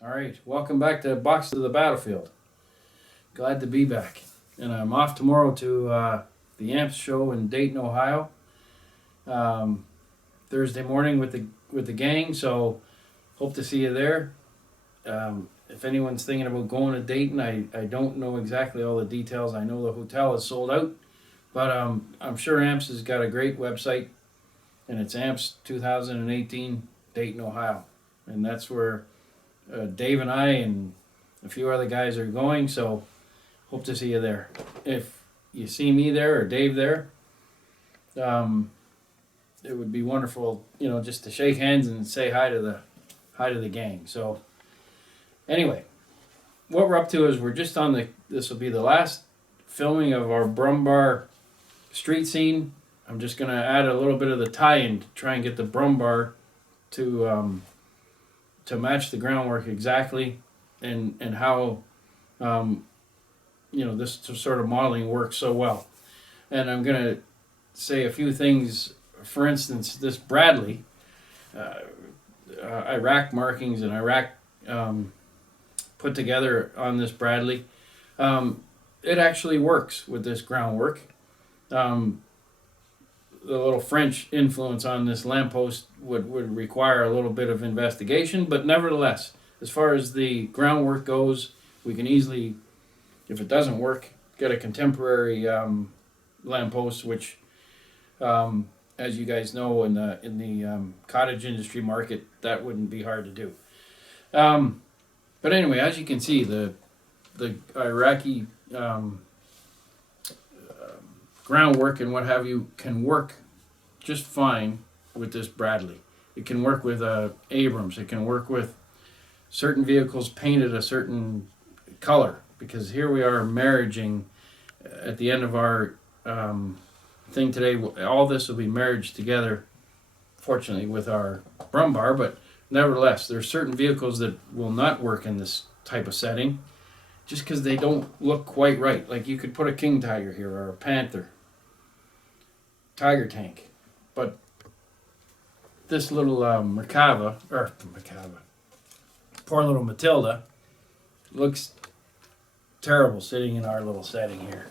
All right, welcome back to Box to the Battlefield. Glad to be back. And I'm off tomorrow to the AMPS show in Dayton, Ohio. Um, Thursday morning with the gang, so hope to see you there. If anyone's thinking about going to Dayton, I don't know exactly all the details. I know the hotel is sold out, but I'm sure AMPS has got a great website, and it's AMPS 2018 Dayton, Ohio. And that's where Dave and I and a few other guys are going, so hope to see you there. If you see me there or Dave there, um, it would be wonderful, just to shake hands and say hi to the gang. So anyway, what we're up to is we're just on the. This will be the last filming of our Brummbar street scene. I'm just gonna add a little bit of the tie-in to try and get the Brummbar to match the groundwork exactly, and how um, this sort of modeling works so well. And I'm going to say a few things. For instance, this Bradley, uh, Iraq markings and Iraq put together on this Bradley, it actually works with this groundwork. Um, the little French influence on this lamppost would require a little bit of investigation, but nevertheless, as far as the groundwork goes, we can easily, if it doesn't work, get a contemporary lamppost, which, as you guys know, in the cottage industry market, that wouldn't be hard to do. But anyway, as you can see, the Iraqi groundwork and what have you can work just fine with this Bradley. It can work with Abrams. It can work with certain vehicles painted a certain color, because here we are marrying at the end of our thing today. All this will be married together, fortunately, with our Brummbar, but nevertheless, there's certain vehicles that will not work in this type of setting just because they don't look quite right. Like you could put a King Tiger here or a Panther, Tiger tank, but this little Merkava, poor little Matilda, looks terrible sitting in our little setting here.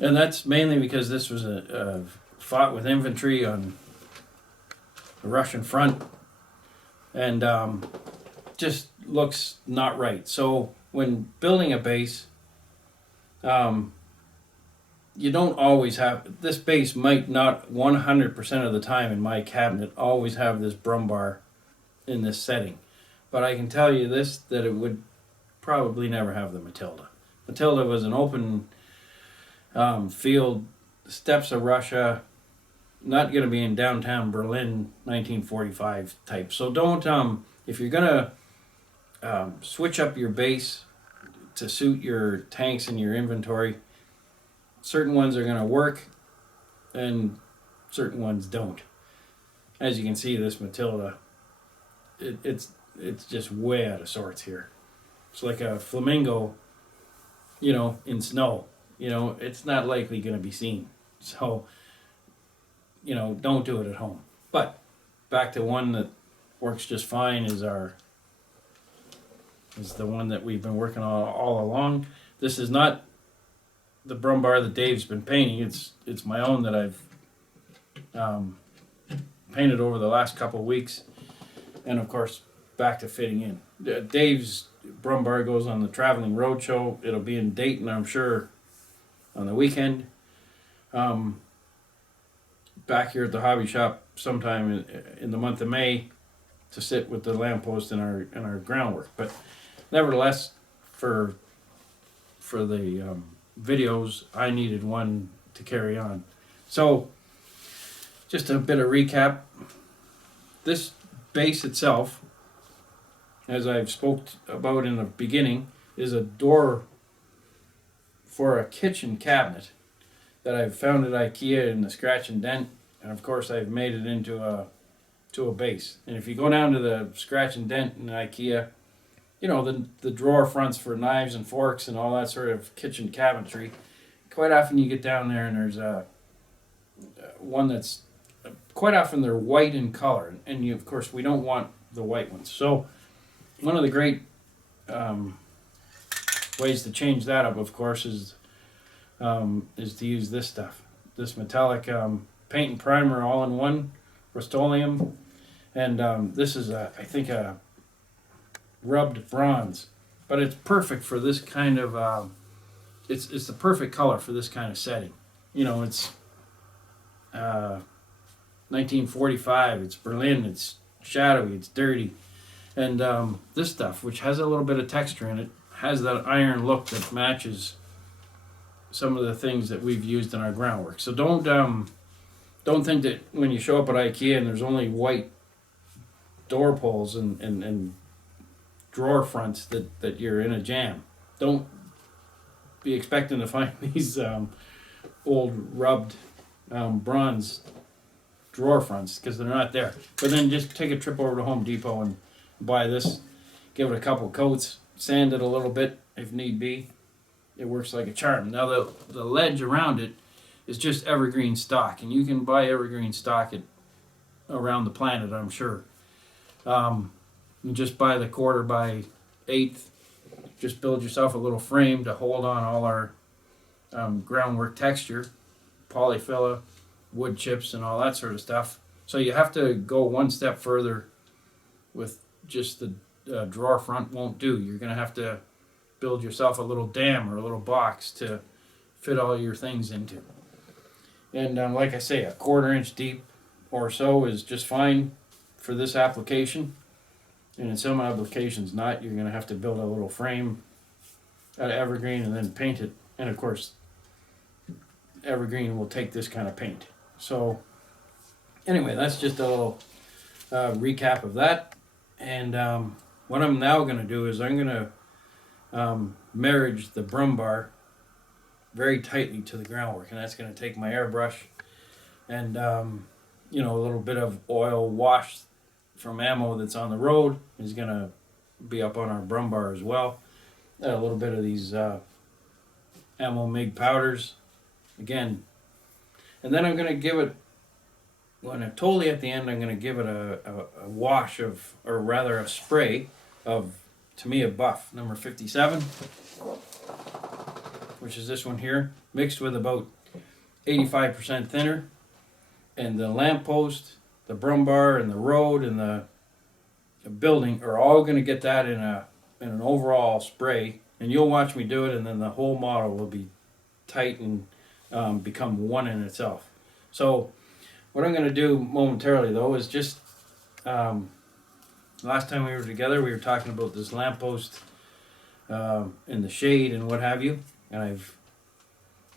And that's mainly because this was a fought with infantry on the Russian front, and just looks not right. So when building a base, you don't always have this base. Might not 100% of the time in my cabinet always have this Brummbar in this setting, but I can tell you this, that it would probably never have the Matilda. Matilda was an open field, steppes of Russia, not going to be in downtown Berlin 1945 type. So don't, if you're going to switch up your base to suit your tanks and your inventory, certain ones are going to work and certain ones don't. As you can see, this Matilda, it's just way out of sorts here. It's like a flamingo, in snow. It's not likely going to be seen. So, don't do it at home. But back to one that works just fine is the one that we've been working on all along. This is not the Brummbar that Dave's been painting. It's my own that I've painted over the last couple of weeks, and of course back to fitting in. Dave's Brummbar goes on the Traveling Roadshow. It'll be in Dayton, I'm sure, on the weekend. Back here at the hobby shop sometime in the month of May to sit with the lamppost and our groundwork. But nevertheless, for the videos, I needed one to carry on. So just a bit of recap. This base itself, as I've spoke about in the beginning, is a door for a kitchen cabinet that I've found at IKEA in the scratch and dent, and of course I've made it into a base. And if you go down to the scratch and dent in IKEA, the drawer fronts for knives and forks and all that sort of kitchen cabinetry, quite often you get down there and there's one that's quite often they're white in color, and of course we don't want the white ones. So one of the great ways to change that up, of course, is to use this stuff, this metallic paint and primer all in one, Rust-Oleum, and this is I think a rubbed bronze, but it's perfect for this kind of. It's the perfect color for this kind of setting. You know, it's 1945. It's Berlin. It's shadowy. It's dirty, and this stuff, which has a little bit of texture in it, has that iron look that matches some of the things that we've used in our groundwork. So don't think that when you show up at IKEA and there's only white door pulls and drawer fronts that you're in a jam. Don't be expecting to find these old rubbed bronze drawer fronts, because they're not there. But then just take a trip over to Home Depot and buy this, give it a couple coats, sand it a little bit if need be. It works like a charm. Now the ledge around it is just evergreen stock, and you can buy evergreen stock around the planet, I'm sure. You just buy the 1/4 by 1/8. Just build yourself a little frame to hold on all our groundwork texture, polyfilla, wood chips, and all that sort of stuff. So you have to go one step further with just the drawer front won't do. You're going to have to build yourself a little dam or a little box to fit all your things into. And like I say, a 1/4 inch deep or so is just fine for this application. And in some applications not, you're going to have to build a little frame out of evergreen and then paint it. And of course, evergreen will take this kind of paint. So anyway, that's just a little recap of that. And what I'm now going to do is I'm going to marriage the Brummbar very tightly to the groundwork, and that's going to take my airbrush and a little bit of oil wash from ammo that's on the road is going to be up on our Brummbar as well. A little bit of these ammo MIG powders again, and then I'm going to give it, when I'm totally at the end, I'm going to give it a wash of, or rather a spray of, to me, a buff number 57, which is this one here, mixed with about 85% thinner. And the lamppost, the Brummbar, and the road, and the building are all going to get that in an overall spray. And you'll watch me do it, and then the whole model will be tight and become one in itself. So what I'm going to do momentarily, though, is just last time we were together, we were talking about this lamppost in the shade and what have you. And I've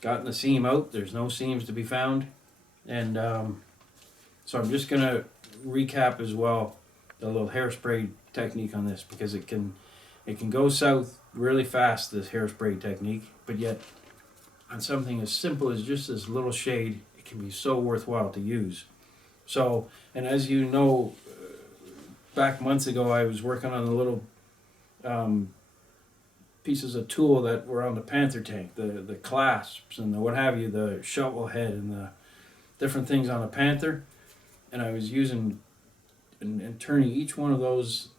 gotten the seam out. There's no seams to be found. And so I'm just going to recap as well the little hairspray technique on this, because it can go south really fast, this hairspray technique, but yet on something as simple as just this little shade, it can be so worthwhile to use. So, and as you know, back months ago I was working on the little pieces of tool that were on the Panther tank, the clasps and the what have you, the shovel head and the different things on a Panther, and I was using and turning each one of those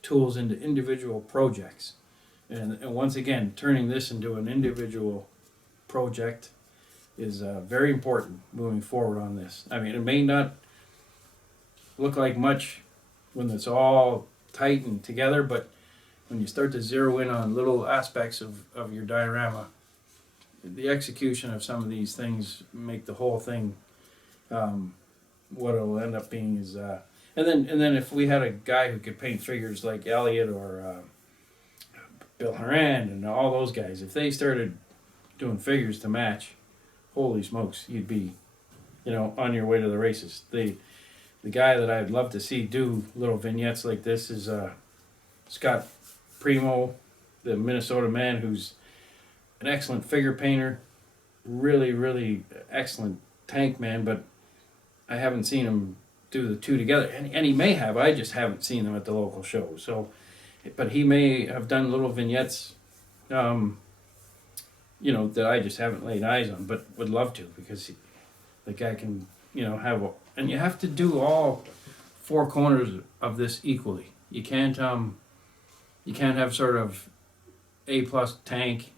tools into individual projects, and once again, turning this into an individual project is very important moving forward on this. I mean, it may not look like much when it's all tight and together, but when you start to zero in on little aspects of your diorama, the execution of some of these things make the whole thing what it'll end up being is and then if we had a guy who could paint figures like Elliot or Bill Horan and all those guys, if they started doing figures to match, holy smokes, you'd be on your way to the races. The guy that I'd love to see do little vignettes like this is Scott Primo, the Minnesota man, who's an excellent figure painter, really, really excellent tank man, but I haven't seen him do the two together. And he may have, I just haven't seen them at the local show. So, but he may have done little vignettes, that I just haven't laid eyes on, but would love to, because the guy can, and you have to do all four corners of this equally. You can't have sort of A plus tank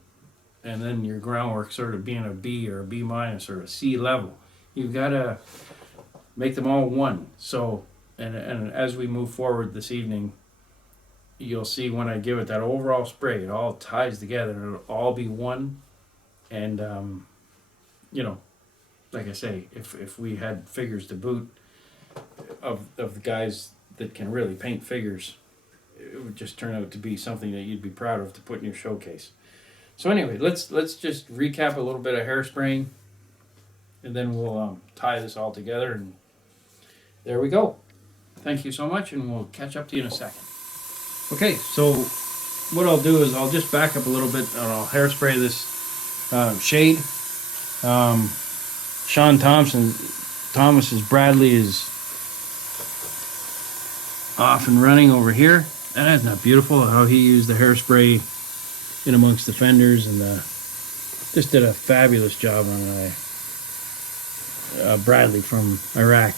and then your groundwork sort of being a B or a B minus or a C level. You've got to make them all one. So, and as we move forward this evening, you'll see when I give it that overall spray, it all ties together. It'll all be one. And, like I say, if we had figures to boot of the guys that can really paint figures, it would just turn out to be something that you'd be proud of to put in your showcase. So anyway, let's just recap a little bit of hairspraying, and then we'll tie this all together, and there we go. Thank you so much, and we'll catch up to you in a second. Okay, so what I'll do is I'll just back up a little bit, and I'll hairspray this shade. Sean Thomas's Bradley is off and running over here. And isn't that beautiful how he used the hairspray in amongst the fenders, and just did a fabulous job on Bradley from Iraq.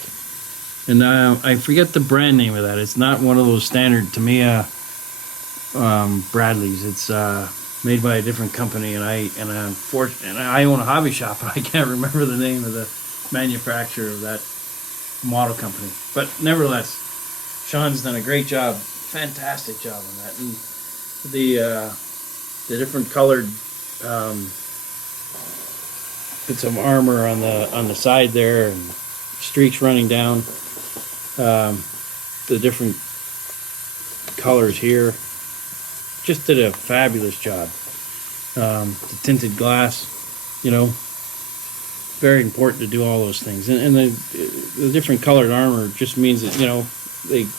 And I forget the brand name of that. It's not one of those standard Tamiya Bradleys. It's made by a different company, and I own a hobby shop, but I can't remember the name of the manufacturer of that model company. But nevertheless, Sean's done a great job, fantastic job on that. And the different colored bits of armor on the side there, and streaks running down, the different colors here. Just did a fabulous job. The tinted glass, very important to do all those things. And the different colored armor just means that,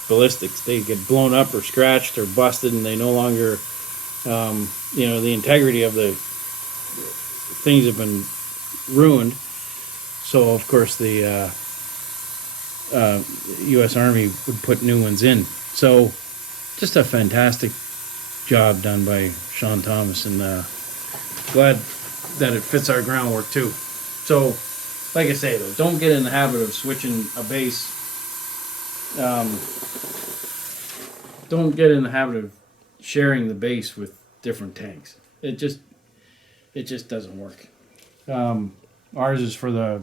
ballistics, they get blown up or scratched or busted, and they no longer, the integrity of the things have been ruined. So, of course, the U.S. Army would put new ones in. So, just a fantastic job done by Sean Thomas, and glad that it fits our groundwork too. So, like I say, though, don't get in the habit of switching a base. Don't get in the habit of sharing the base with different tanks. It just doesn't work. Ours is for the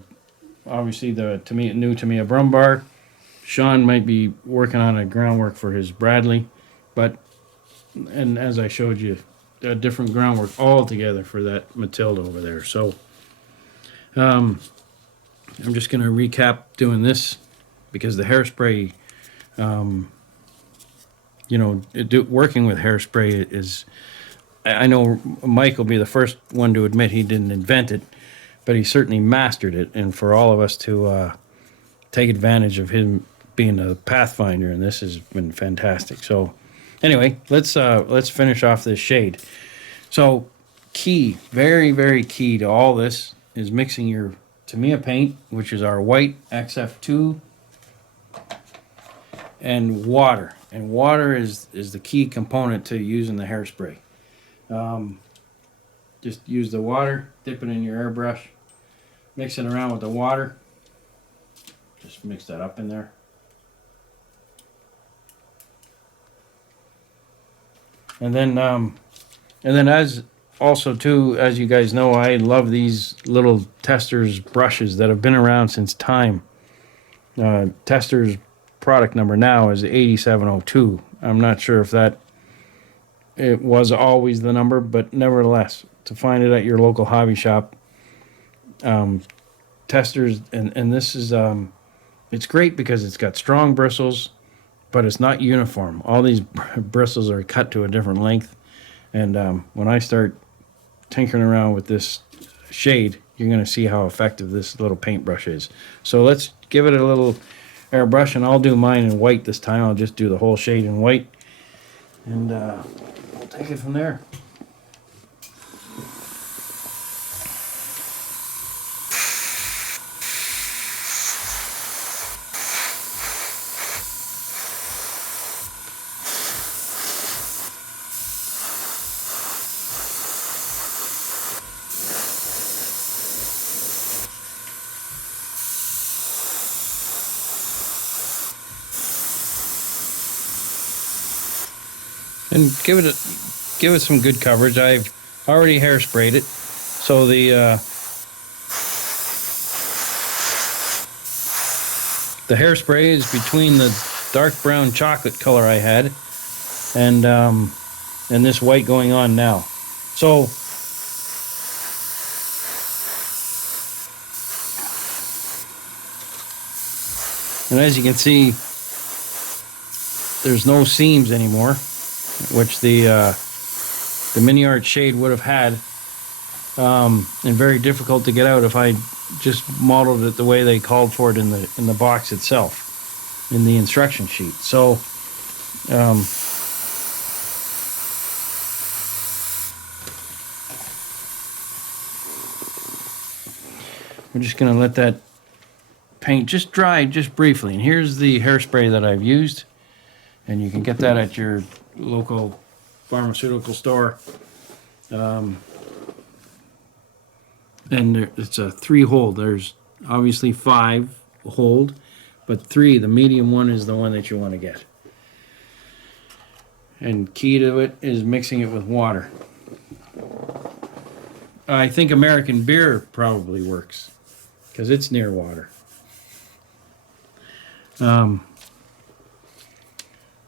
new Tamiya Brummbar. Sean might be working on a groundwork for his Bradley, and as I showed you, a different groundwork altogether for that Matilda over there. So I'm just going to recap doing this, because the hairspray, working with hairspray is, I know Mike will be the first one to admit he didn't invent it, but he certainly mastered it. And for all of us to take advantage of him being a pathfinder, and this has been fantastic. So anyway, let's finish off this shade. So very, very key to all this is mixing your Tamiya paint, which is our white XF2, and water. And water is the key component to using the hairspray. Just use the water, dip it in your airbrush, mix it around with the water. Just mix that up in there. And then as you guys know, I love these little Testors brushes that have been around since time. Testors product number now is 8702. I'm not sure if it was always the number, but nevertheless, to find it at your local hobby shop, Testors, and this is it's great because it's got strong bristles, but it's not uniform. All these bristles are cut to a different length, and when I start tinkering around with this shade, you're going to see how effective this little paintbrush is. So let's give it a little airbrush, and I'll do mine in white this time. I'll just do the whole shade in white, and we'll take it from there. and give it some good coverage. I've already hairsprayed it, so the hairspray is between the dark brown chocolate color I had and this white going on now. So and as you can see, there's no seams anymore, which the mini art shade would have had, and very difficult to get out if I just modeled it the way they called for it in the box itself, in the instruction sheet. So we're just going to let that paint just dry just briefly. And here's the hairspray that I've used, and you can get that at your local pharmaceutical store. And it's a 3 hold. There's obviously 5 hold, but 3, the medium one, is the one that you want to get. And key to it is mixing it with water. I think American beer probably works because it's near water.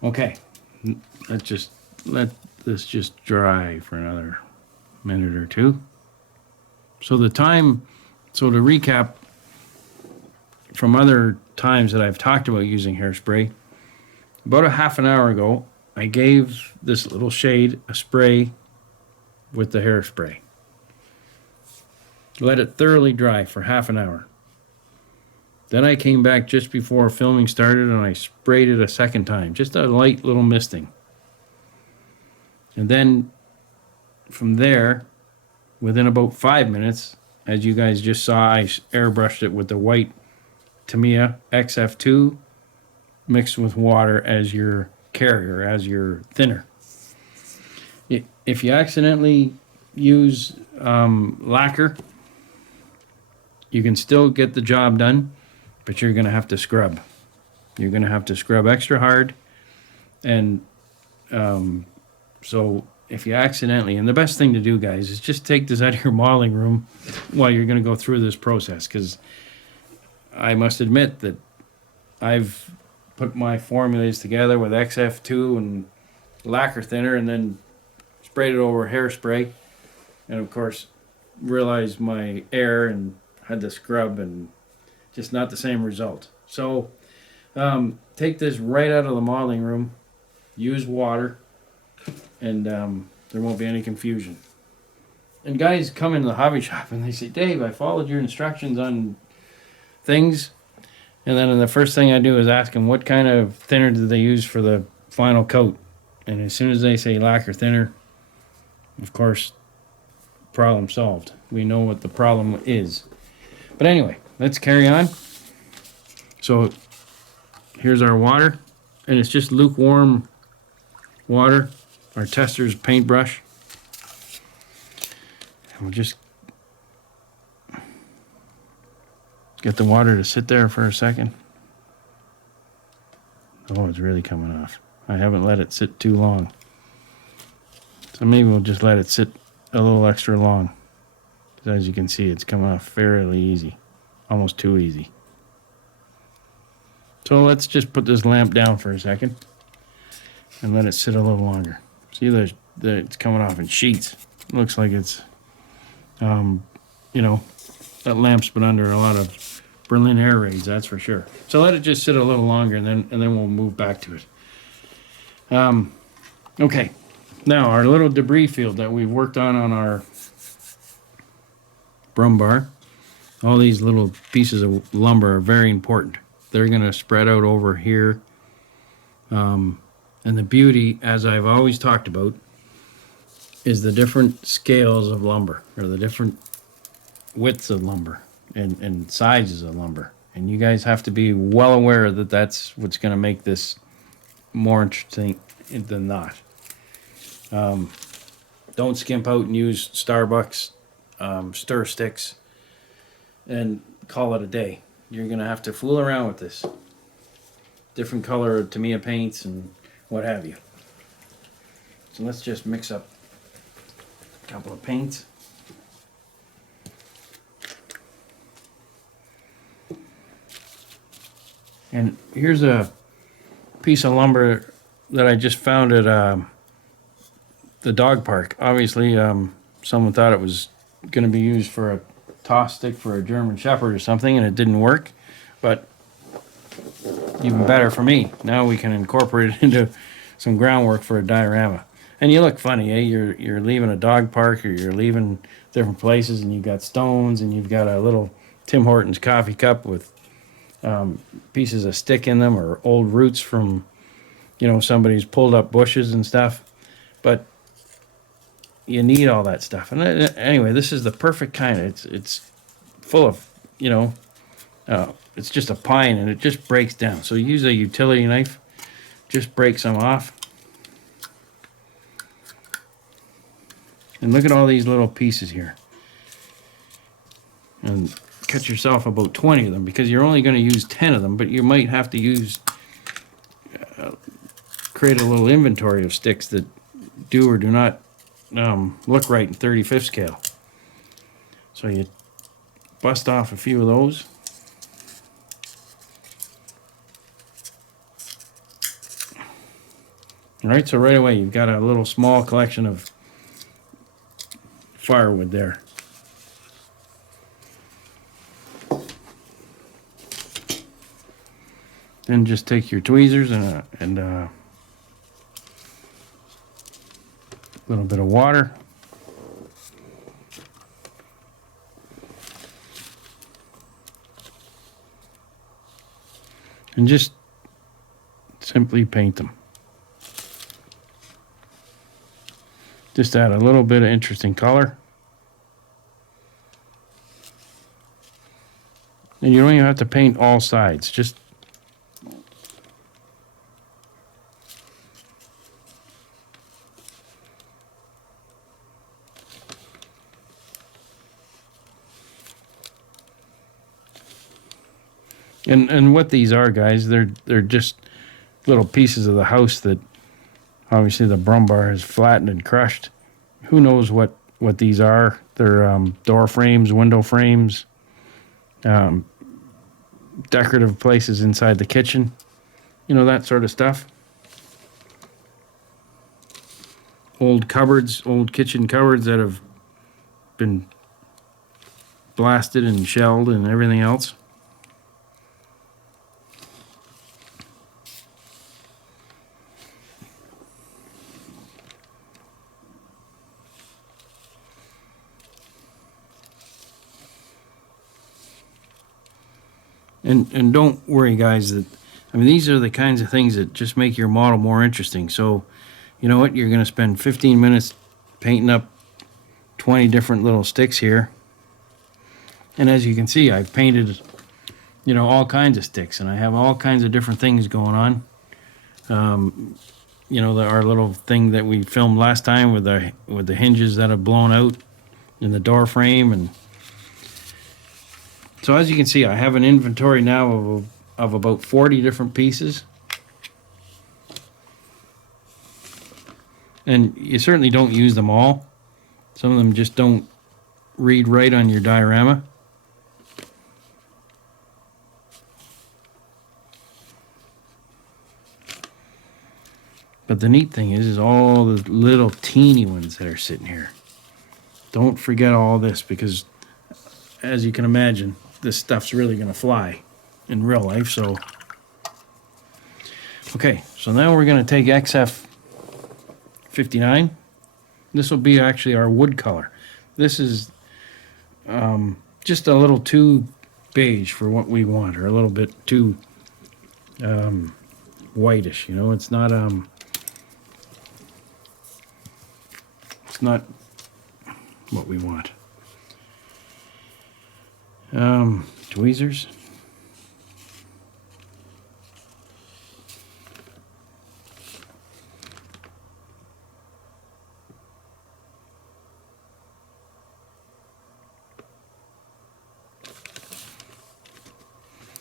Okay, let this just dry for another minute or two. So to recap from other times that I've talked about using hairspray, about a half an hour ago, I gave this little shade a spray with the hairspray. Let it thoroughly dry for half an hour. Then I came back just before filming started and I sprayed it a second time, just a light little misting. And then from there, within about 5 minutes, as you guys just saw, I airbrushed it with the white Tamiya XF2 mixed with water as your carrier, as your thinner. If you accidentally use lacquer, you can still get the job done, but you're going to have to scrub. You're going to have to scrub extra hard. And so if you accidentally, and the best thing to do, guys, is just take this out of your modeling room while you're going to go through this process, because I must admit that I've put my formulas together with XF2 and lacquer thinner and then sprayed it over hairspray, and of course realized my error and had to scrub, and just not the same result. So take this right out of the modeling room, use water, and there won't be any confusion. And guys come into the hobby shop and they say, Dave, I followed your instructions on things, and then the first thing I do is ask them what kind of thinner did they use for the final coat. And as soon as they say lacquer thinner, of course, problem solved. We know what the problem is. But anyway, let's carry on. So here's our water, and it's just lukewarm water, our tester's paintbrush. And we'll just get the water to sit there for a second. Oh, it's really coming off. I haven't let it sit too long. So maybe we'll just let it sit a little extra long. As you can see, it's coming off fairly easy. Almost too easy. So let's just put this lamp down for a second and let it sit a little longer. See, it's coming off in sheets. Looks like it's, that lamp's been under a lot of Berlin air raids, that's for sure. So let it just sit a little longer, and then we'll move back to it. Okay, now our little debris field that we've worked on our Brummbar. All these little pieces of lumber are very important. They're going to spread out over here. And the beauty, as I've always talked about, is the different scales of lumber, or the different widths of lumber and sizes of lumber. And you guys have to be well aware that that's what's going to make this more interesting than not. Don't skimp out and use Starbucks stir sticks and call it a day. You're going to have to fool around with this. Different color Tamiya paints and what have you. So let's just mix up a couple of paints. And here's a piece of lumber that I just found at the dog park. Obviously, someone thought it was going to be used for a toss stick for a German Shepherd or something, and it didn't work. But even better for me. Now we can incorporate it into some groundwork for a diorama. And you look funny, eh? You're leaving a dog park, or you're leaving different places, and you've got stones, and you've got a little Tim Hortons coffee cup with pieces of stick in them, or old roots from, somebody's pulled up bushes and stuff. But you need all that stuff. And anyway, this is the perfect kind. It's full of, it's just a pine, and it just breaks down. So use a utility knife, just break some off. And look at all these little pieces here. And cut yourself about 20 of them, because you're only going to use 10 of them, but you might have to use, create a little inventory of sticks that do or do not look right in 35th scale. So you bust off a few of those. All right, so right away you've got a little small collection of firewood there. Then just take your tweezers and a little bit of water. And just simply paint them. Just add a little bit of interesting color. And you don't even have to paint all sides. Just And what these are, guys, they're just little pieces of the house that obviously the Brummbar has flattened and crushed. Who knows what these are? They're door frames, window frames, decorative places inside the kitchen, that sort of stuff. Old cupboards, old kitchen cupboards that have been blasted and shelled and everything else. And don't worry, guys, these are the kinds of things that just make your model more interesting. So, you know what? You're going to spend 15 minutes painting up 20 different little sticks here. And as you can see, I've painted, all kinds of sticks, and I have all kinds of different things going on. Our little thing that we filmed last time with the hinges that have blown out in the door frame. And so as you can see, I have an inventory now of about 40 different pieces. And you certainly don't use them all. Some of them just don't read right on your diorama. But the neat thing is all the little teeny ones that are sitting here. Don't forget all this, because as you can imagine, this stuff's really going to fly in real life. So, okay, so now we're going to take XF 59. This will be actually our wood color. This is just a little too beige for what we want, or a little bit too whitish. It's not what we want. Tweezers.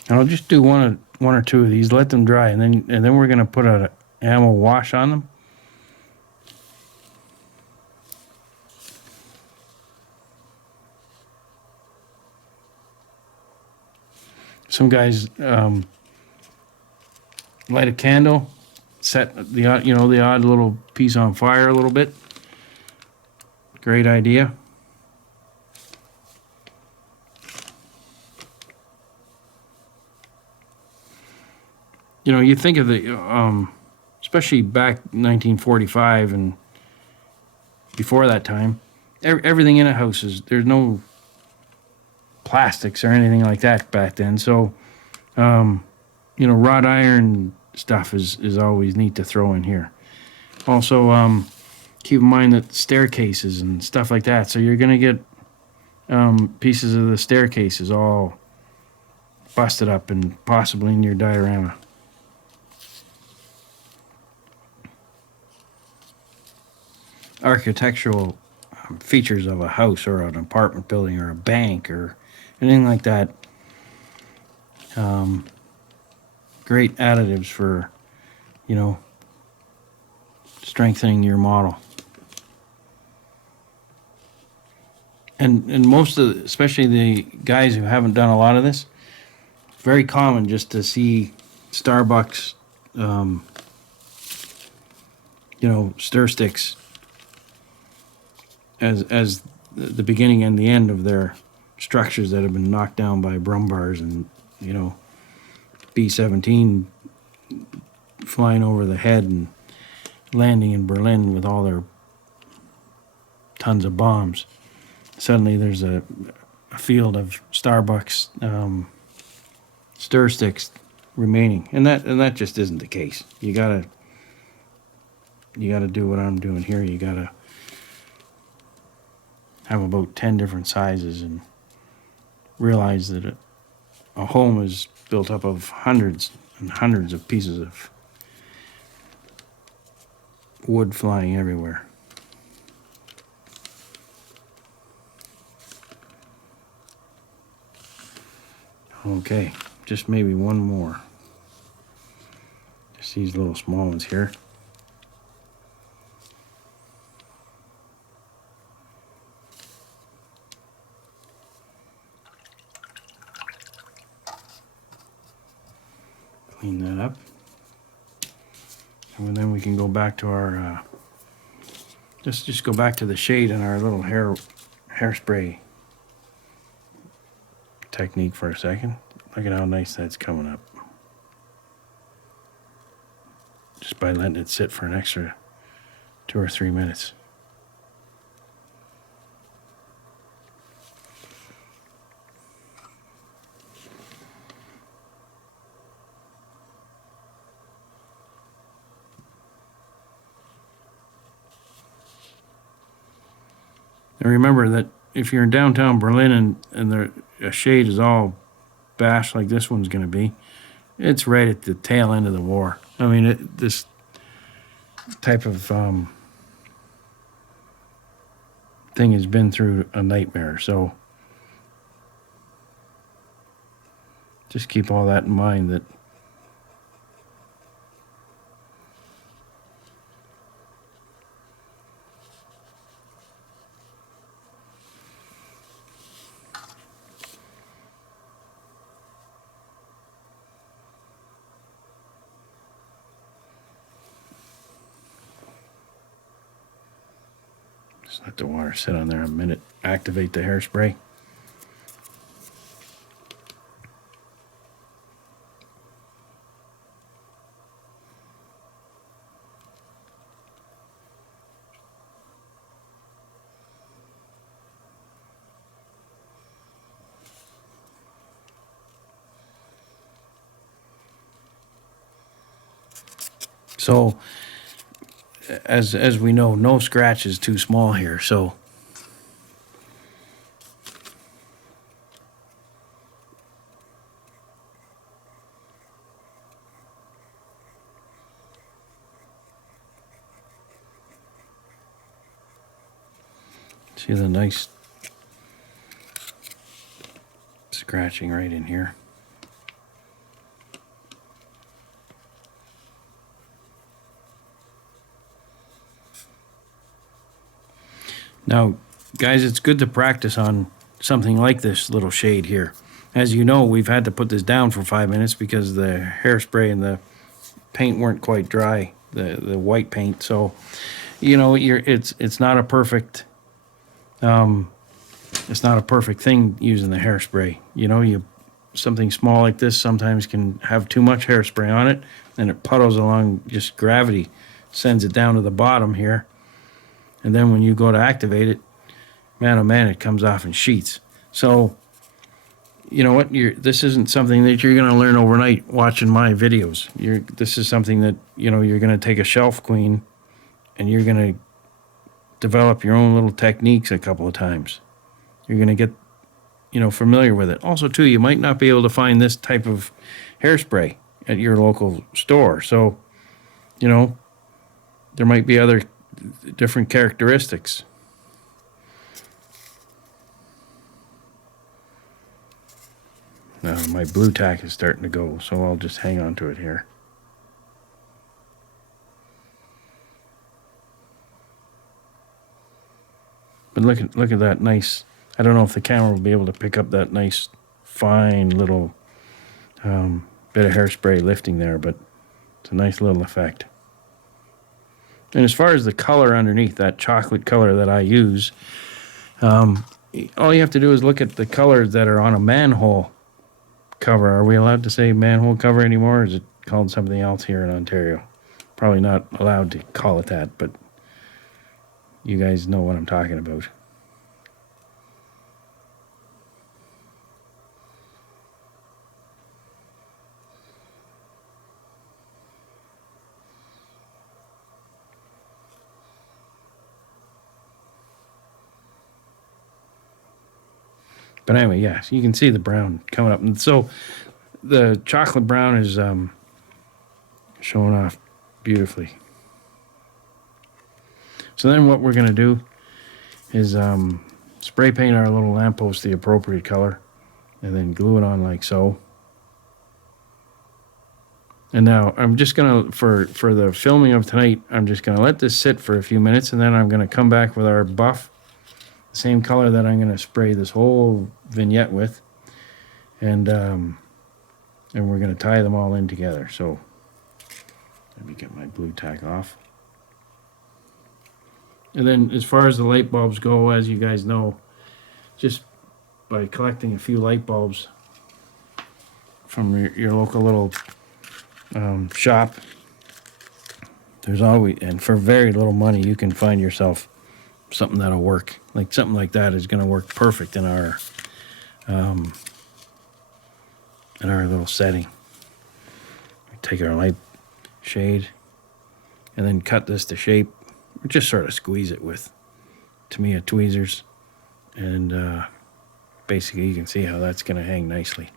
And I'll just do one or two of these, let them dry, and then we're going to put an enamel wash on them. Some guys light a candle, set the odd little piece on fire a little bit. Great idea. You think of the, especially back 1945 and before that time, everything in a house there's no plastics or anything like that back then. So, wrought iron stuff is always neat to throw in here. Also, keep in mind that staircases and stuff like that. So you're gonna get pieces of the staircases all busted up and possibly in your diorama. Architectural features of a house or an apartment building or a bank or anything like that. Great additives for, strengthening your model. And most of, especially the guys who haven't done a lot of this, very common just to see Starbucks, stir sticks as the beginning and the end of their structures that have been knocked down by Brummbars and, B-17 flying over the head and landing in Berlin with all their tons of bombs. Suddenly there's a field of Starbucks stir sticks remaining, and that just isn't the case. You gotta do what I'm doing here. You gotta have about 10 different sizes and realize that a home is built up of hundreds and hundreds of pieces of wood flying everywhere. Okay, just maybe one more. Just these little small ones here. Clean that up. And then we can go back to our, just go back to the shade in our little hairspray technique for a second. Look at how nice that's coming up. Just by letting it sit for an extra 2 or 3 minutes. And remember that if you're in downtown Berlin and a shade is all bashed like this one's going to be, it's right at the tail end of the war. I mean, this type of thing has been through a nightmare. So just keep all that in mind, that just let the water sit on there a minute. Activate the hairspray. So, as we know, no scratch is too small here. So, see the nice scratching right in here. Now, guys, it's good to practice on something like this little shade here. As you know, we've had to put this down for 5 minutes because the hairspray and the paint weren't quite dry, the white paint. So, you know, it's not a perfect it's not a perfect thing using the hairspray. You know, something small like this sometimes can have too much hairspray on it, and it puddles along. Just gravity sends it down to the bottom here, and then when you go to activate it, man, oh man, it comes off in sheets. So, you know what? This isn't something that you're going to learn overnight watching my videos. This is something that, you know, you're going to take a shelf queen, and you're going to develop your own little techniques a couple of times. You're going to get, you know, familiar with it. Also, too, you might not be able to find this type of hairspray at your local store. So, you know, there might be other different characteristics. Now, my blue tack is starting to go, so I'll just hang on to it here. But look at that nice. I don't know if the camera will be able to pick up that nice, fine little bit of hairspray lifting there, but it's a nice little effect. And as far as the color underneath, that chocolate color that I use, all you have to do is look at the colors that are on a manhole cover. Are we allowed to say manhole cover anymore, or is it called something else here in Ontario? Probably not allowed to call it that, but you guys know what I'm talking about. But anyway, yeah, so you can see the brown coming up. And so the chocolate brown is showing off beautifully. So then what we're going to do is spray paint our little lamppost the appropriate color and then glue it on like so. And now I'm just going to, for the filming of tonight, I'm just going to let this sit for a few minutes, and then I'm going to come back with our buff, the same color that I'm going to spray this whole vignette with, and we're going to tie them all in together. So let me get my blue tack off. And then as far as the light bulbs go, as you guys know, just by collecting a few light bulbs from your local little shop, there's always, and for very little money, you can find yourself something that'll work. Like something like that is going to work perfect in our little setting. Take our light shade and then cut this to shape, or just sort of squeeze it with Tamiya tweezers, and basically you can see how that's going to hang nicely.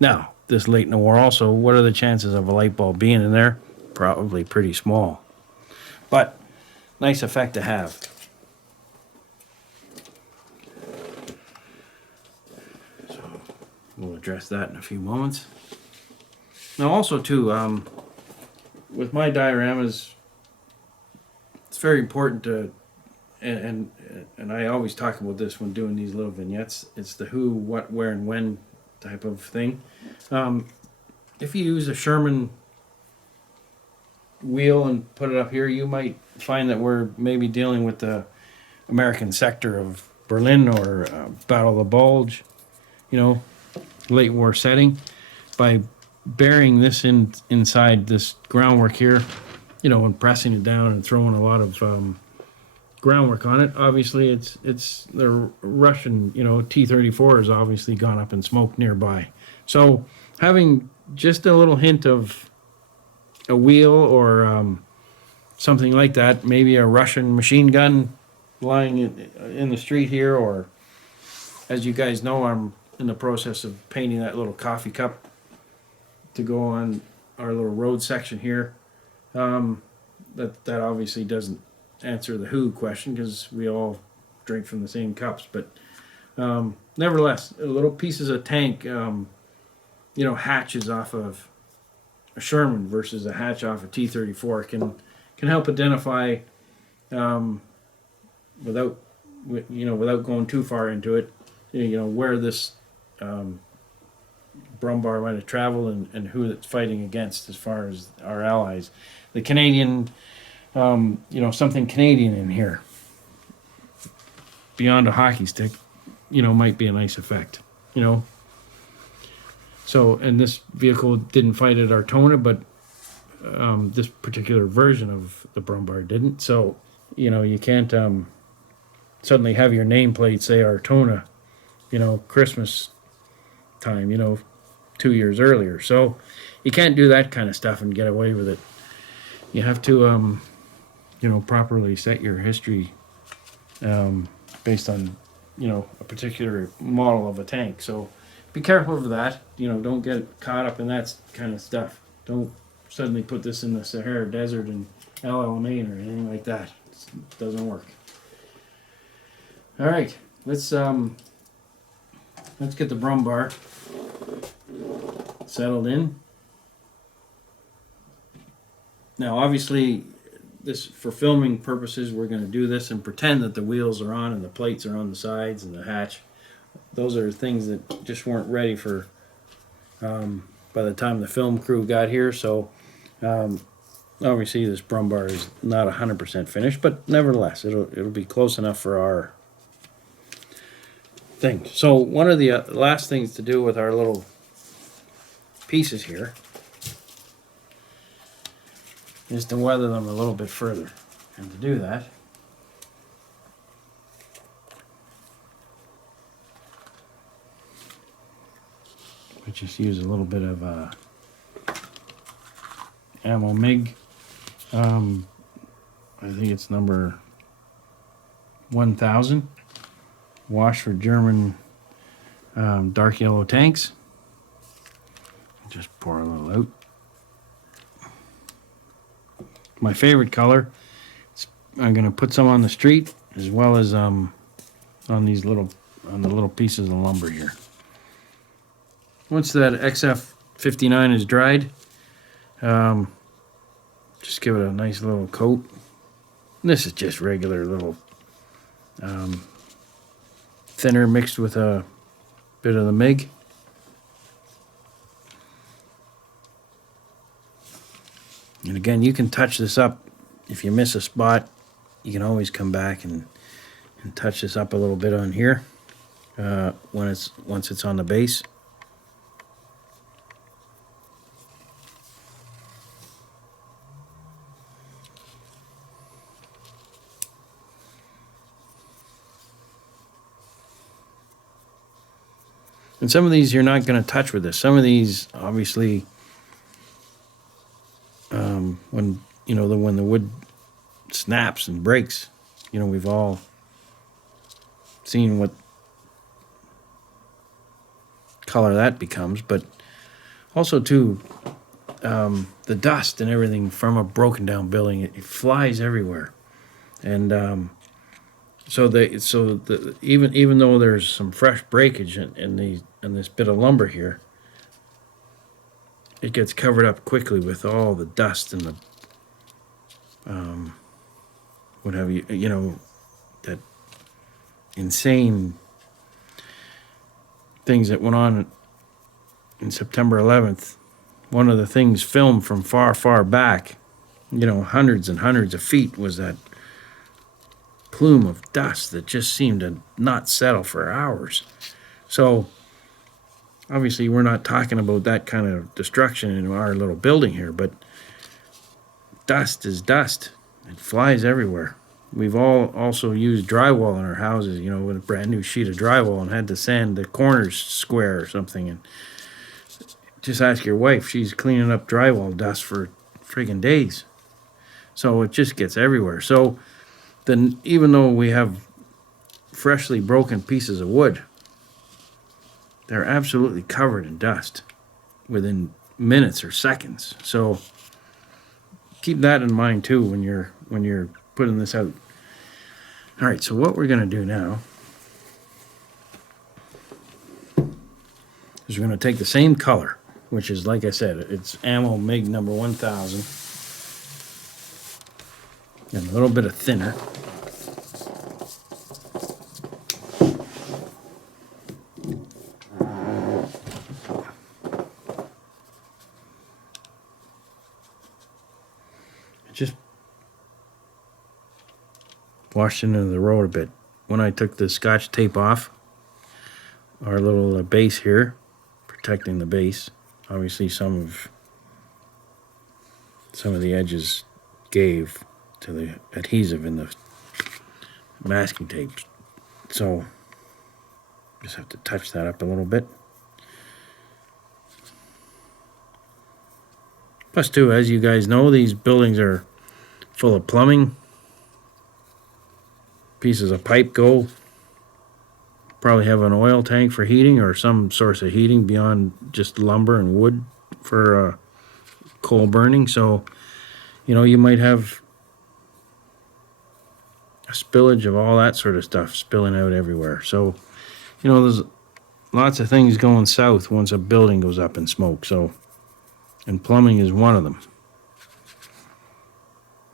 Now, this late noir also, what are the chances of a light bulb being in there? Probably pretty small, but nice effect to have. So we'll address that in a few moments. Now also too, with my dioramas, it's very important to, and I always talk about this when doing these little vignettes, it's the who, what, where, and when type of thing. If you use a Sherman wheel and put it up here, you might find that we're maybe dealing with the American sector of Berlin or Battle of the Bulge, you know, late war setting. By burying this inside this groundwork here, you know, and pressing it down and throwing a lot of groundwork on it, obviously it's the Russian, you know, T-34 has obviously gone up in smoke nearby. So having just a little hint of a wheel or something like that, maybe a Russian machine gun lying in the street here, or as you guys know, I'm in the process of painting that little coffee cup to go on our little road section here. That obviously doesn't answer the who question because we all drink from the same cups, but nevertheless, little pieces of tank, you know, hatches off of a Sherman versus a hatch off a T-34 can help identify, without going too far into it, you know, where this Brummbar might have traveled and who it's fighting against as far as our allies. The Canadian, something Canadian in here beyond a hockey stick, might be a nice effect, So, and this vehicle didn't fight at Artona, but this particular version of the Brummbar didn't. So, you can't suddenly have your nameplate say Artona, Christmas time, 2 years earlier. So you can't do that kind of stuff and get away with it. You have to, properly set your history based on, a particular model of a tank. So be careful of that. Don't get caught up in that kind of stuff. Don't suddenly put this in the Sahara Desert in El Alamein or anything like that. It doesn't work. All right, let's get the Brummbar settled in. Now, obviously, this for filming purposes, we're going to do this and pretend that the wheels are on and the plates are on the sides and the hatch. Those are things that just weren't ready for by the time the film crew got here. So, obviously, this Brummbar is not 100% finished, but nevertheless, it'll be close enough for our thing. So, one of the last things to do with our little pieces here is to weather them a little bit further. And to do that, I just use a little bit of ammo MIG. I think it's number 1000. Wash for German dark yellow tanks. Just pour a little out. My favorite color. I'm going to put some on the street as well as on the little pieces of lumber here. Once that XF59 is dried, just give it a nice little coat. And this is just regular little thinner mixed with a bit of the MIG. And again, you can touch this up. If you miss a spot, you can always come back and touch this up a little bit on here once it's on the base. And some of these you're not going to touch with this. Some of these, obviously, when the wood snaps and breaks, we've all seen what color that becomes. But also too, the dust and everything from a broken down building, it flies everywhere, and even though there's some fresh breakage in this bit of lumber here, it gets covered up quickly with all the dust and the what have you, that insane things that went on in September 11th. One of the things filmed from far, far back, hundreds and hundreds of feet, was that plume of dust that just seemed to not settle for hours. So obviously we're not talking about that kind of destruction in our little building here, but dust is dust. It flies everywhere. We've all also used drywall in our houses, with a brand new sheet of drywall, and had to sand the corners square or something. And just ask your wife, she's cleaning up drywall dust for friggin' days. So it just gets everywhere. So then, even though we have freshly broken pieces of wood, they're absolutely covered in dust within minutes or seconds. So keep that in mind too when you're putting this out. All right, so what we're going to do now is we're going to take the same color, which is, like I said, it's ammo MIG number 1000, and a little bit of thinner. washed into the road a bit. When I took the Scotch tape off, our little base here, protecting the base, obviously some of the edges gave to the adhesive in the masking tape. So just have to touch that up a little bit. Plus too, as you guys know, these buildings are full of plumbing. Pieces of pipe go. Probably have an oil tank for heating or some source of heating beyond just lumber and wood for coal burning. So, you know, you might have a spillage of all that sort of stuff spilling out everywhere. So, you know, there's lots of things going south once a building goes up in smoke. So, and plumbing is one of them.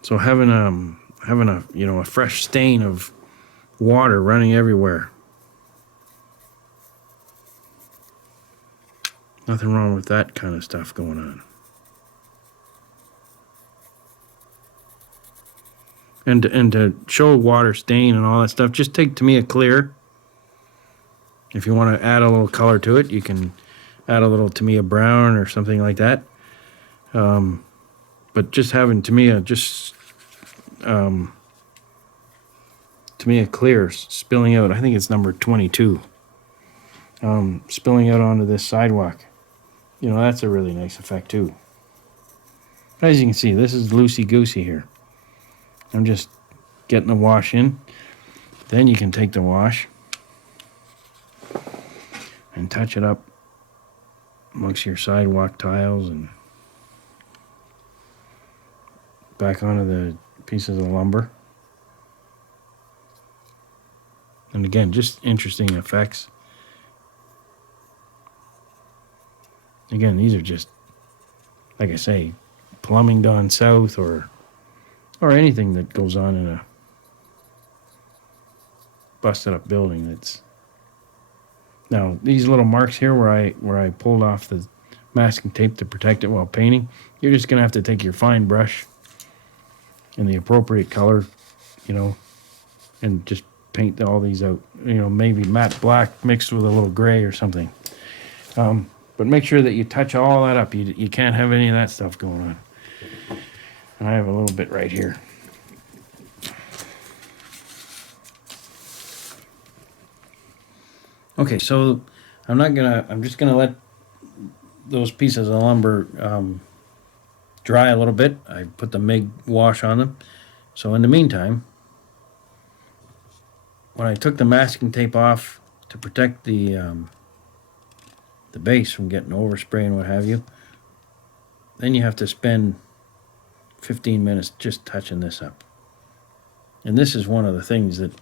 So having a you know, a fresh stain of water running everywhere. Nothing wrong with that kind of stuff going on. And to show water stain and all that stuff, just take Tamiya Clear. If you want to add a little color to it, you can add a little Tamiya Brown or something like that. But just having Tamiya Clear spilling out, I think it's number 22, spilling out onto this sidewalk. You know, that's a really nice effect too. As you can see, this is loosey-goosey here. I'm just getting the wash in. Then you can take the wash and touch it up amongst your sidewalk tiles and back onto the pieces of lumber. And again, just interesting effects. Again, these are just, like I say, plumbing gone south or anything that goes on in a busted up building. That's now these little marks here where I pulled off the masking tape to protect it while painting. You're just gonna have to take your fine brush in the appropriate color, you know, and just paint all these out. You know, maybe matte black mixed with a little gray or something. But make sure that you touch all that up. You can't have any of that stuff going on. And I have a little bit right here. Okay, so I'm just gonna let those pieces of lumber dry a little bit. I put the MIG wash on them. So in the meantime, when I took the masking tape off to protect the base from getting overspray and what have you, then you have to spend 15 minutes just touching this up. And this is one of the things that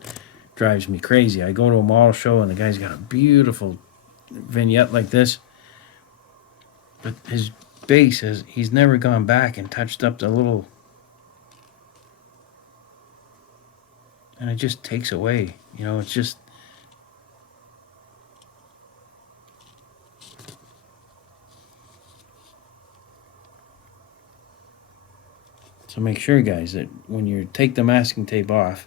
drives me crazy. I go to a model show and the guy's got a beautiful vignette like this, but his base he's never gone back and touched up the little, and it just takes away, you know, it's just, so make sure, guys, that when you take the masking tape off,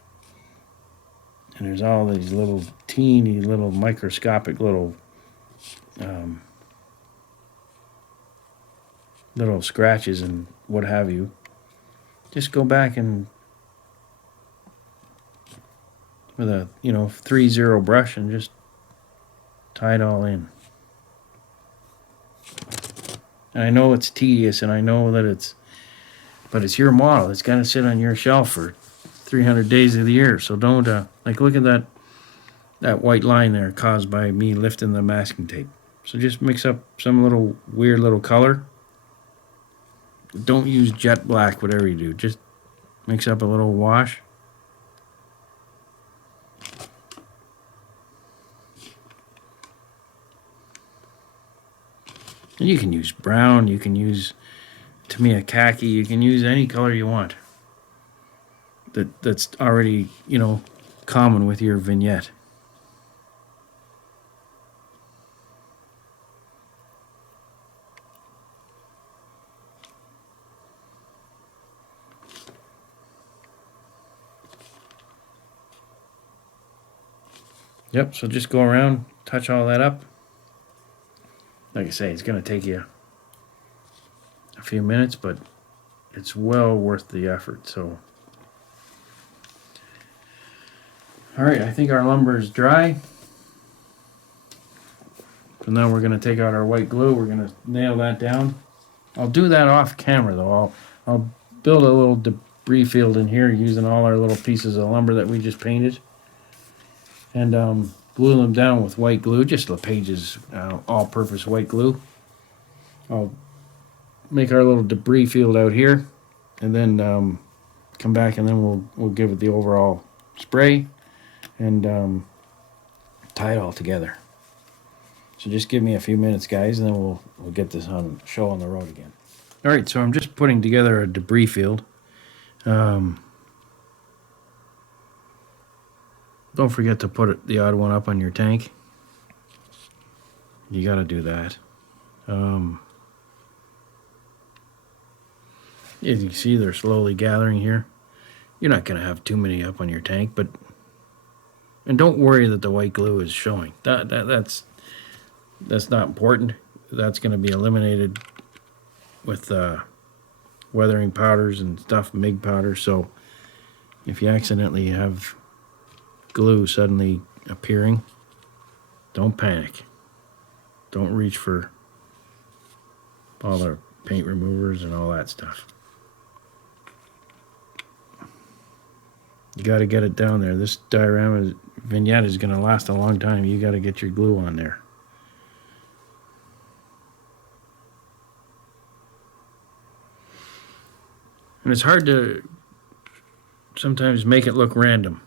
and there's all these little teeny little microscopic little little scratches and what have you, just go back and with a 3-0 brush and just tie it all in. And I know it's tedious, and I know that but it's your model. It's got to sit on your shelf for 300 days of the year. So don't look at that white line there caused by me lifting the masking tape. So just mix up some little weird little color. Don't use jet black, whatever you do. Just mix up a little wash. And you can use brown, you can use Tamiya khaki, you can use any color you want that's already, common with your vignette. Yep, so just go around, touch all that up. Like I say, it's going to take you a few minutes, but it's well worth the effort. So, all right, I think our lumber is dry. So now we're going to take out our white glue. We're going to nail that down. I'll do that off camera though. I'll build a little debris field in here using all our little pieces of lumber that we just painted, and glue them down with white glue, just LePage's all-purpose white glue. I'll make our little debris field out here, and then come back, and then we'll give it the overall spray and tie it all together. So just give me a few minutes, guys, and then we'll get this show on the road again. All right, so I'm just putting together a debris field. Don't forget to put the odd one up on your tank. You got to do that. As you can see, they're slowly gathering here. You're not going to have too many up on your tank, and don't worry that the white glue is showing. That's not important. That's going to be eliminated with weathering powders and stuff, MIG powder. So if you accidentally have glue suddenly appearing, don't panic. Don't reach for all the paint removers and all that stuff. You got to get it down there. This diorama vignette is going to last a long time. You got to get your glue on there. And it's hard to sometimes make it look random.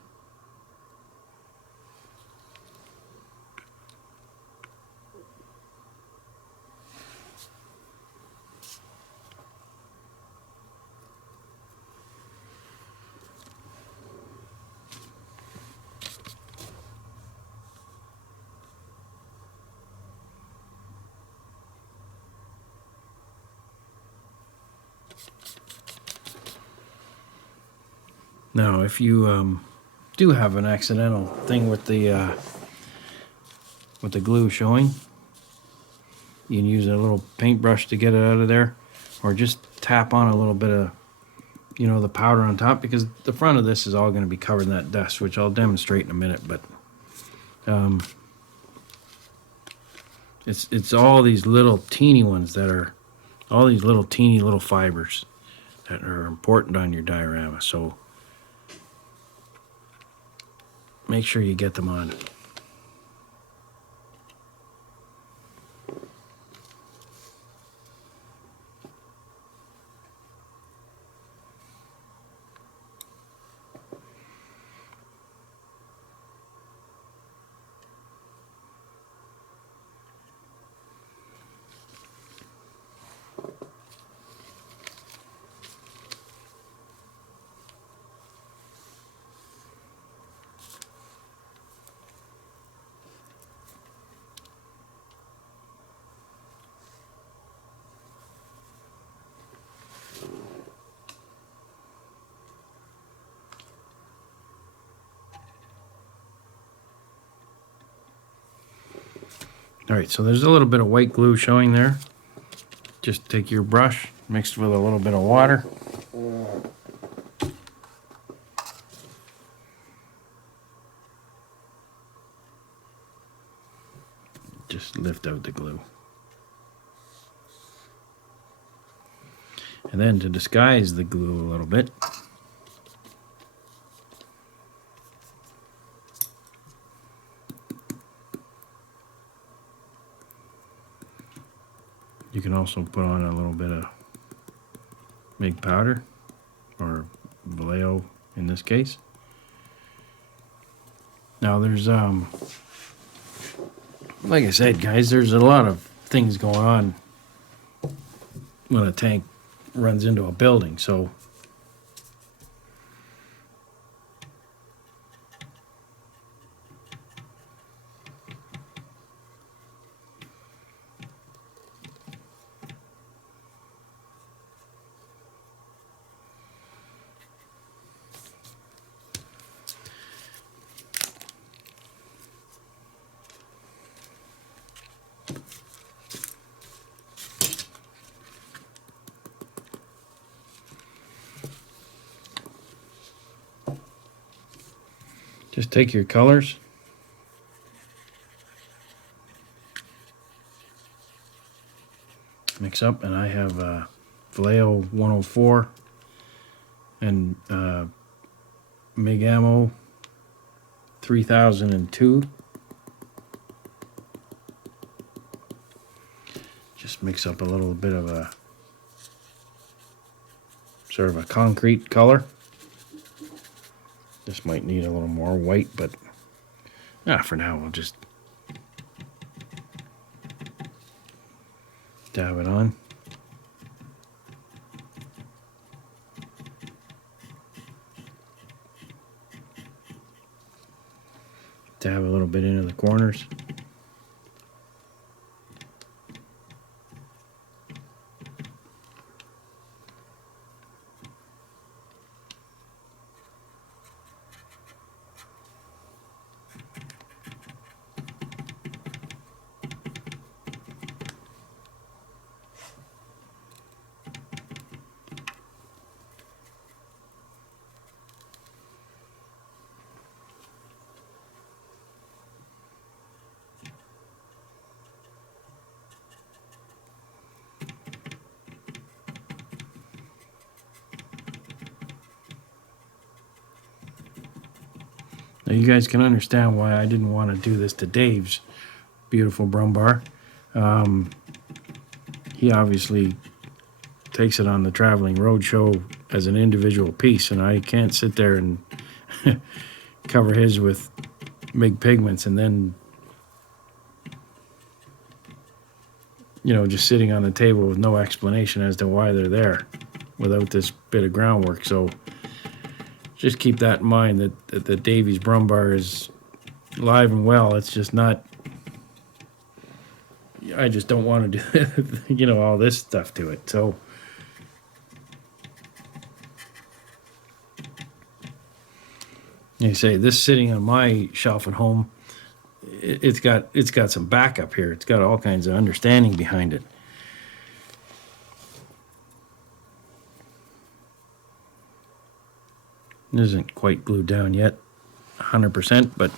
Now, if you do have an accidental thing with the glue showing, you can use a little paintbrush to get it out of there, or just tap on a little bit of, the powder on top, because the front of this is all going to be covered in that dust, which I'll demonstrate in a minute. But it's all these little teeny ones that are all these little teeny little fibers that are important on your diorama. So make sure you get them on. All right, so there's a little bit of white glue showing there. Just take your brush, mixed with a little bit of water. Just lift out the glue. And then to disguise the glue a little bit, you can also put on a little bit of MIG powder, or Vallejo in this case. Now there's, like I said, guys, there's a lot of things going on when a tank runs into a building. So Just take your colors, mix up, and I have Vallejo 104 and MIG ammo 3002. Just mix up a little bit of a sort of a concrete color. This might need a little more white, but for now we'll just dab it on. Dab a little bit into the corners. Now you guys can understand why I didn't want to do this to Dave's beautiful Brummbar. He obviously takes it on the traveling roadshow as an individual piece, and I can't sit there and cover his with MIG pigments and then, just sitting on the table with no explanation as to why they're there without this bit of groundwork. So just keep that in mind, that the Davies Brummbar is live and well. It's just not, I just don't want to do, all this stuff to it. So you say this sitting on my shelf at home, it's got some backup here. It's got all kinds of understanding behind it. It isn't quite glued down yet, 100%, but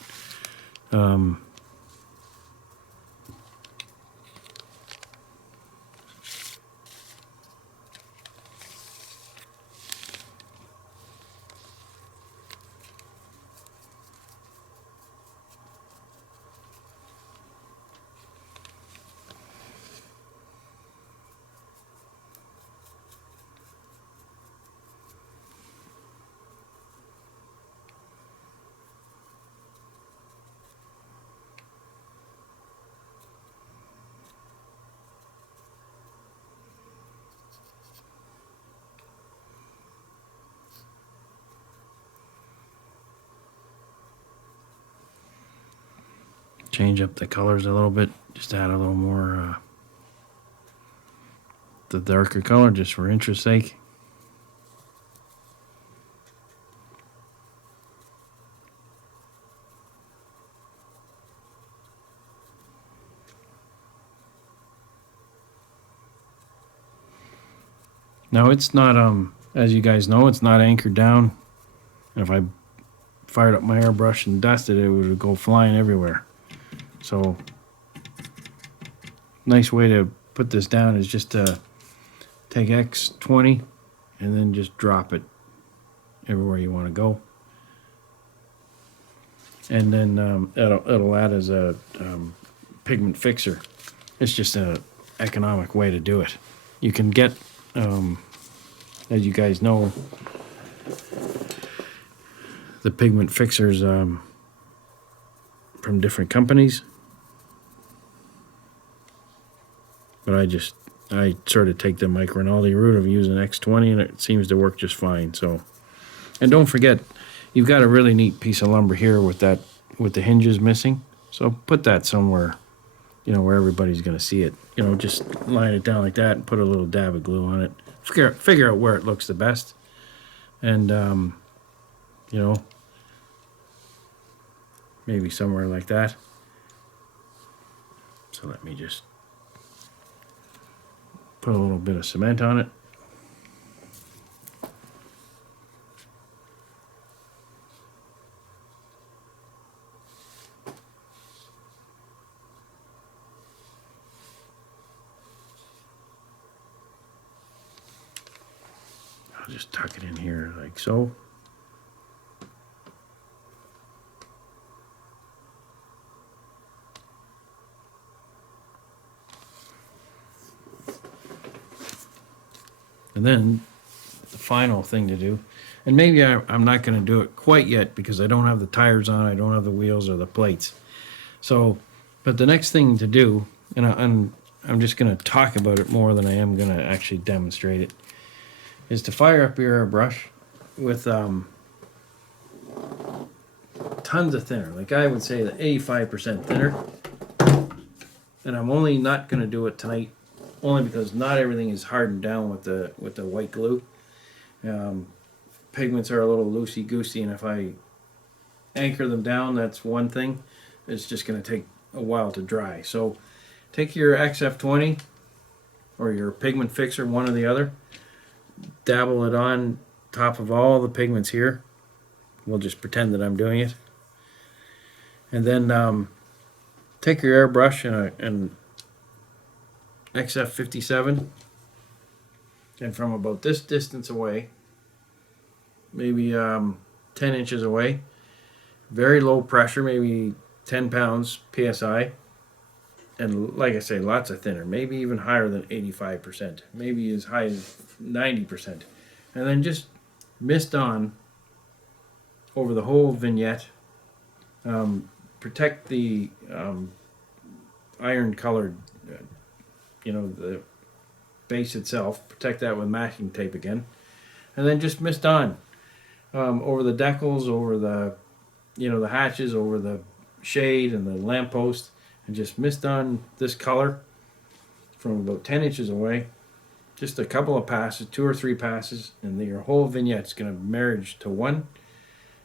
change up the colors a little bit, just add a little more the darker color just for interest's sake. Now it's not as you guys know, it's not anchored down, and if I fired up my airbrush and dusted it, it would go flying everywhere. So nice way to put this down is just to take X20 and then just drop it everywhere you want to go, and then it'll add as a pigment fixer. It's just an economic way to do it. You can get, as you guys know, the pigment fixers from different companies, but I sort of take the Mike Rinaldi route of using X20, and it seems to work just fine. So, and don't forget, you've got a really neat piece of lumber here with the hinges missing. So put that somewhere, where everybody's going to see it. Just line it down like that and put a little dab of glue on it. Figure out where it looks the best, and maybe somewhere like that. So let me just put a little bit of cement on it. I'll just tuck it in here like so. And then the final thing to do, and maybe I'm not going to do it quite yet because I don't have the tires on, I don't have the wheels or the plates. So, but the next thing to do, and I'm just going to talk about it more than I am going to actually demonstrate it, is to fire up your airbrush with tons of thinner. Like I would say the 85% thinner. And I'm only not going to do it tonight, only because not everything is hardened down with the white glue. Pigments are a little loosey-goosey, and if I anchor them down, that's one thing. It's just going to take a while to dry. So take your XF20 or your pigment fixer, one or the other, dabble it on top of all the pigments here. We'll just pretend that I'm doing it. And then take your airbrush and XF57, and from about this distance away, maybe 10 inches away, very low pressure, maybe 10 pounds PSI, and like I say, lots of thinner, maybe even higher than 85%, maybe as high as 90%, and then just mist on over the whole vignette. Protect the iron colored, the base itself. Protect that with masking tape again, and then just mist on over the decals, over the the hatches, over the shade and the lamppost, and just mist on this color from about 10 inches away. Just a couple of passes, 2 or 3 passes, and your whole vignette's going to merge to one,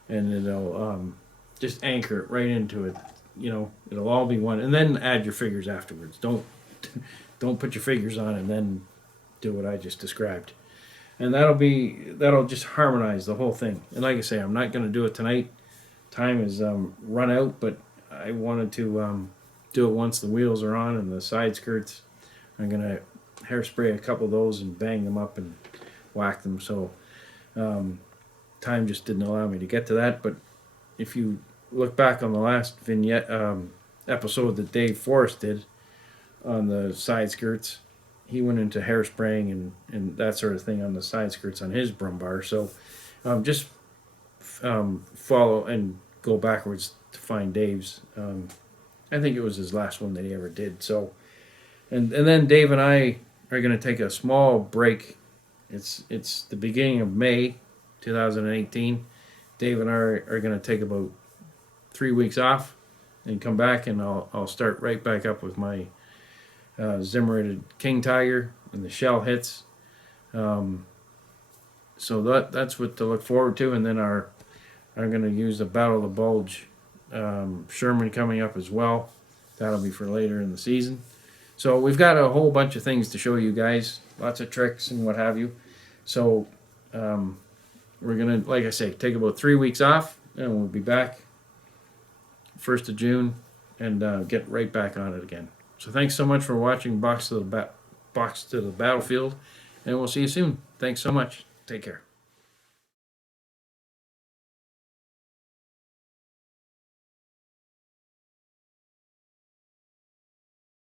and it'll just anchor it right into it. It'll all be one, and then add your figures afterwards. Don't put your figures on and then do what I just described. And that'll just harmonize the whole thing. And like I say, I'm not going to do it tonight. Time is run out, but I wanted to do it once the wheels are on and the side skirts. I'm going to hairspray a couple of those and bang them up and whack them. So time just didn't allow me to get to that. But if you look back on the last vignette episode that Dave Forrest did on the side skirts, he went into hairspraying and that sort of thing on the side skirts on his Brummbar. So just follow and go backwards to find Dave's. I think it was his last one that he ever did. So, and then Dave and I are going to take a small break. It's the beginning of May 2018. Dave and I are going to take about 3 weeks off and come back, and I'll start right back up with my Zimmer-rated King Tiger and the shell hits. So that's what to look forward to. And then I'm going to use the Battle of the Bulge Sherman coming up as well. That'll be for later in the season. So we've got a whole bunch of things to show you guys, lots of tricks and what have you. So we're going to, like I say, take about 3 weeks off, and we'll be back 1st of June and get right back on it again. So thanks so much for watching Box to the Battlefield, and we'll see you soon. Thanks so much. Take care.